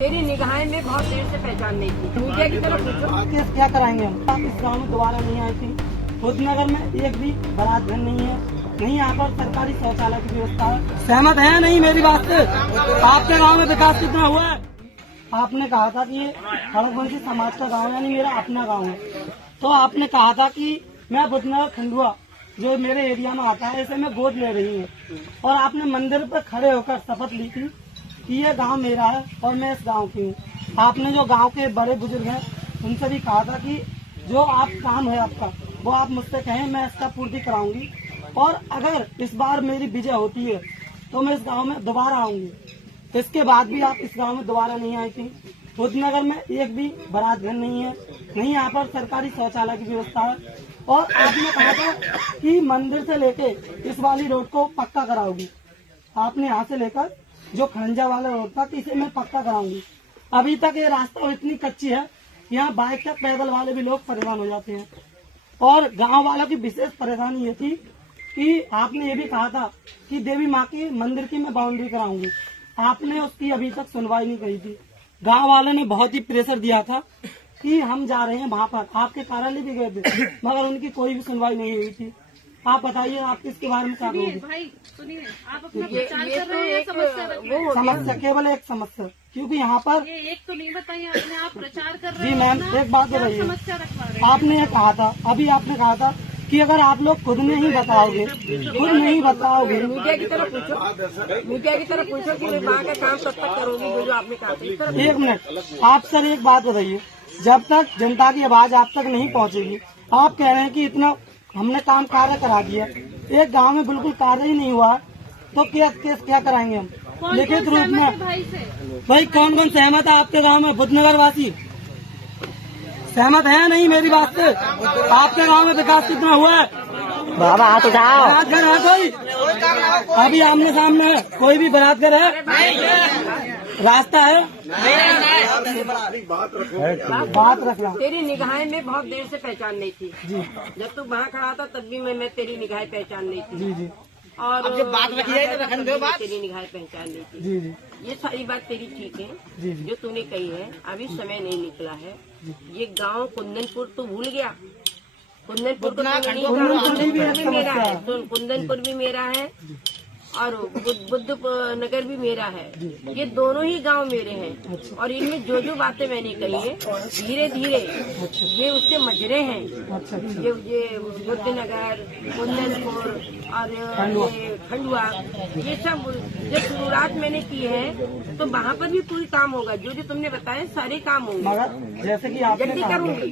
तेरी निगाहें में बहुत देर से पहचान नहीं थी। मीडिया की तरफ केस क्या कराएंगे हम? आप इस गांव में दोबारा नहीं आई थी। रुद्रनगर में एक भी बारात घर नहीं है, नहीं यहाँ पर सरकारी शौचालय की व्यवस्था है। सहमत है नहीं मेरी बात से? आपके गांव में विकास कितना हुआ है? आपने कहा था कि ये खड़गवंशी समाज का गांव यानी मेरा अपना गांव है, तो आपने कहा था कि मैं रुद्रनगर खंडुआ जो मेरे एरिया में आता है इसे मैं गोद ले रही हूँ, और आपने मंदिर पर खड़े होकर शपथ ली थी कि ये गांव मेरा है और मैं इस गांव की हूँ। आपने जो गांव के बड़े बुजुर्ग हैं उनसे भी कहा था कि जो आप काम है आपका वो आप मुझसे कहें, मैं इसका पूर्ति कराऊंगी, और अगर इस बार मेरी विजय होती है तो मैं इस गांव में दोबारा आऊंगी। इसके बाद भी आप इस गांव में दोबारा नहीं आई थी। रुद्रनगर में एक भी बारात घर नहीं है, नहीं यहाँ पर सरकारी शौचालय की व्यवस्था है, और आपने कहा था कि मंदिर से लेके इस वाली रोड को पक्का कराओगी। आपने यहाँ से लेकर जो खड़ंजा वाला रोड था कि इसे मैं पक्का कराऊंगी। अभी तक ये रास्ता इतनी कच्ची है, यहाँ बाइक तक पैदल वाले भी लोग परेशान हो जाते हैं, और गांव वालों की विशेष परेशानी ये थी कि आपने ये भी कहा था कि देवी माँ के मंदिर की मैं बाउंड्री कराऊंगी। आपने उसकी अभी तक सुनवाई नहीं करी थी। गांव वालों ने बहुत ही प्रेशर दिया था कि हम जा रहे हैं वहाँ पर, आपके कार्यालय भी गए थे, मगर उनकी कोई भी सुनवाई नहीं हुई थी। आप बताइए, आप इसके बारे में क्या कहोगे? भाई सुनिए, आप अपना प्रचार कर रहे हैं, समस्या केवल एक समस्या, क्योंकि यहाँ पर ये एक तो नहीं बताइए आपने, आप प्रचार कर रहे जी हैं। मैम, एक बात बताइए, समस्या रखवा रहे हैं। आपने ये कहा था, अभी आपने कहा था कि अगर आप लोग खुद नहीं बताओगे, मीडिया की तरफ पूछो कि वहाँ का काम कब तक करोगी, जो आपने कहा था। इस तरफ एक मिनट, आप सर एक बात बताइए, जब तक जनता की आवाज आप तक नहीं पहुंचेगी, आप कह रहे हैं कि इतना हमने काम कार्य करा दिया, एक गांव में बिल्कुल कार्य ही नहीं हुआ, तो केस क्या कराएंगे हम लिखित रूप में? भाई से भाई कौन कौन सहमत है आपके गांव में? रुद्रनगर वासी सहमत है नहीं मेरी बात से? आपके गांव में विकास कितना हुआ है? बाबा हाथ उठाओ। बारात घर है कोई? अभी आमने सामने है, कोई भी बारात घर है? रास्ता है? बात रखना। तेरी निगाहें में बहुत देर से पहचान नहीं थी। जब तू वहाँ खड़ा था तब भी मैं तेरी निगाहें पहचान नहीं थी। जी जी और जब बात रखी है तो रखन दो बात, तेरी निगाहें पहचान नहीं थी। जी जी ये सारी बात तेरी ठीक है जी जी जो तूने कही है। अभी समय नहीं निकला है। ये गांव कुंदनपुर तू भूल गया? कुंदनपुर को तूने नहीं कहा। कुंदनपुर भी मेरा है, सुन, कुंदनपुर भी मेरा है और बुद्ध नगर भी मेरा है। ये दोनों ही गांव मेरे हैं, और इनमें जो जो बातें मैंने कही है धीरे धीरे ये उसके मजरे हैं। ये बुद्ध नगर, कुंदनपुर और ये खंडुआ, ये सब जब शुरुआत मैंने की है तो वहाँ पर भी पूरी काम होगा। जो जो तुमने बताया सारे काम होंगे, मगर जैसे कि आपने जल्दी कहा करूंगी।